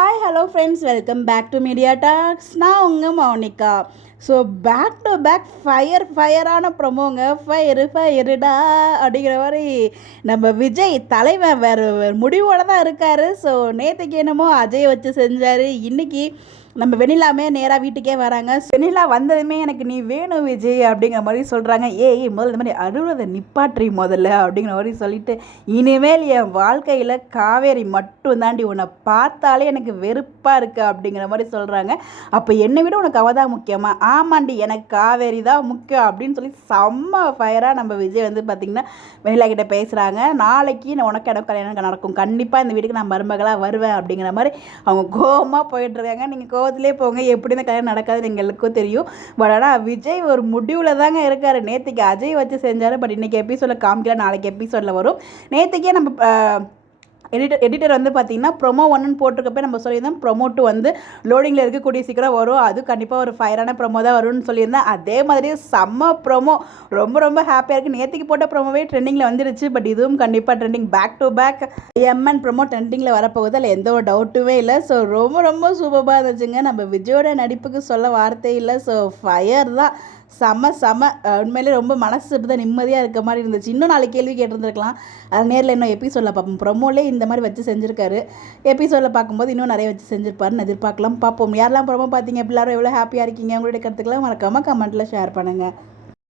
Hi hello friends, welcome back to media talks. நான் உங்கள் Mounika. So back to back ஃபயரான ப்ரொமோங்க. ஃபயருடா அப்படிங்கிற மாதிரி நம்ம விஜய் தலைவன் வேறு முடிவோடு தான் இருக்கார். ஸோ நேற்றுக்கு என்னமோ அஜய் வச்சு செஞ்சார். இன்றைக்கி நம்ம வெண்ணிலாமே நேராக வீட்டுக்கே வராங்க. வெண்ணிலா வந்ததுமே எனக்கு நீ வேணும் விஜய் அப்படிங்கிற மாதிரி சொல்கிறாங்க. முதல்ல இந்த மாதிரி அழுவதை நிப்பாற்றி முதல்ல அப்படிங்கிற மாதிரி சொல்லிட்டு, இனிமேல் என் வாழ்க்கையில் காவேரி மட்டும் தாண்டி உன்னை பார்த்தாலே எனக்கு வெறுப்பாக இருக்குது அப்படிங்கிற மாதிரி சொல்கிறாங்க. அப்போ என்னை விட உனக்கு அவள் தான் முக்கியமா? ஆமாண்டி, எனக்கு காவேரி தான் முக்கியம் அப்படின்னு சொல்லி செம்ம ஃபயராக நம்ம விஜய் வந்து பார்த்திங்கன்னா வெண்ணிலா கிட்டே பேசுகிறாங்க. நாளைக்கு உனக்கு எனக்கு கல்யாணம் நடக்கும், கண்டிப்பாக இந்த வீட்டுக்கு நான் மருமகளாக வருவேன் அப்படிங்கிற மாதிரி அவங்க கோபமாக போயிட்டுருக்காங்க. நீங்கள் கோவத்திலே போங்க, எப்படி இந்த கல்யாணம் நடக்காதுன்னு எங்களுக்கும் தெரியும். பட் ஆனால் விஜய் ஒரு முடிவில் தாங்க இருக்கார். நேற்றுக்கு அஜய் வச்சு செஞ்சார். பட் இன்றைக்கி எபிசோடில் காமிக்கல, நாளைக்கு எபிசோடில் வரும். நேற்றுக்கே நம்ம எடிட்டர் வந்து பார்த்திங்கன்னா ப்ரொமோ 1ன்னு போட்டிருக்கப்போ நம்ம சொல்லியிருந்தோம் ப்ரொமோ 2 வந்து லோடிங்கில் இருக்கக்கூடிய சீக்கிரம் வரும். அது கண்டிப்பாக ஒரு ஃபயரான ப்ரொமோ தான் வரும்னு சொல்லியிருந்தேன். அதே மாதிரி செம்ம ப்ரொமோ, ரொம்ப ரொம்ப ஹாப்பியாக இருக்குது. நேற்றுக்கு போட்ட ப்ரொமோவே ட்ரெண்டிங்கில் வந்துருச்சு. பட் இதுவும் கண்டிப்பாக trending, back to back M N promo ட்ரெண்டிங்கில் வரப்போகுது. அதில் எந்த ஒரு டவுட்டுமே இல்லை. ஸோ ரொம்ப ரொம்ப சூப்பராக இருந்துச்சுங்க. நம்ம விஜயோட நடிப்புக்கு சொல்ல வார்த்தை இல்லை. ஸோ ஃபயர் தான், செம உண்மையிலே ரொம்ப மனசு தான் நிம்மதியாக இருக்க மாதிரி இருந்துச்சு. இன்னும் 4 கேள்வி கேட்டிருந்துருக்கலாம். அது நேரில் இன்னும் எபிசோடில் பார்ப்போம். ப்ரொமோலே இந்த மாதிரி வச்சு செஞ்சுருக்காரு. எபிசோடில் பார்க்கும்போது இன்னும் நிறைய வச்சு செஞ்சுருப்பாருன்னு எதிர்பார்க்கலாம். பார்ப்போம். யாரெல்லாம் ப்ரொமோ பார்த்தீங்க, எல்லாரும் எவ்வளோ ஹாப்பியாக இருக்கீங்க, உங்களுடைய கருத்துக்கெல்லாம் மறக்காமல் கமெண்ட்டில் ஷேர் பண்ணுங்கள்.